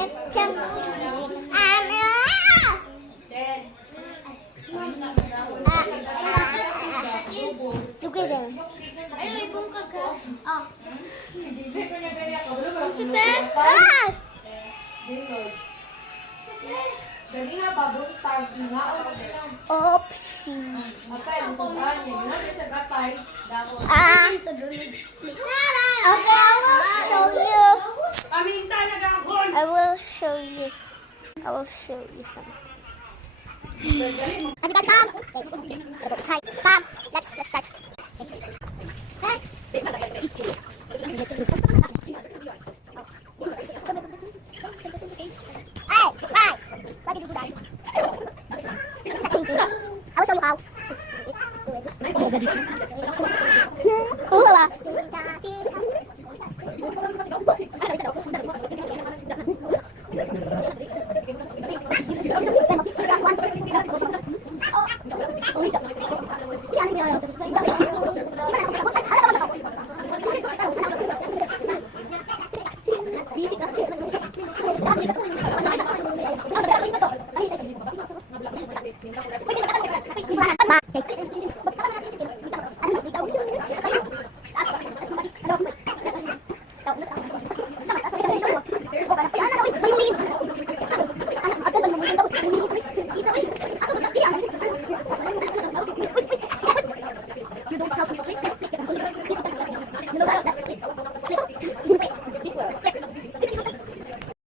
Look at them. Ay, kung kaga. Oh. Sete? Ah! Dali nga pabuntag nga Oopsie. matay ang sudan niya. Hindi siya gatay. Dako. Ah. Okay, I will show you. I will show you. I will show you something. Come. Come. Let's start. Hey, bye. Why did you do that? I will show you how.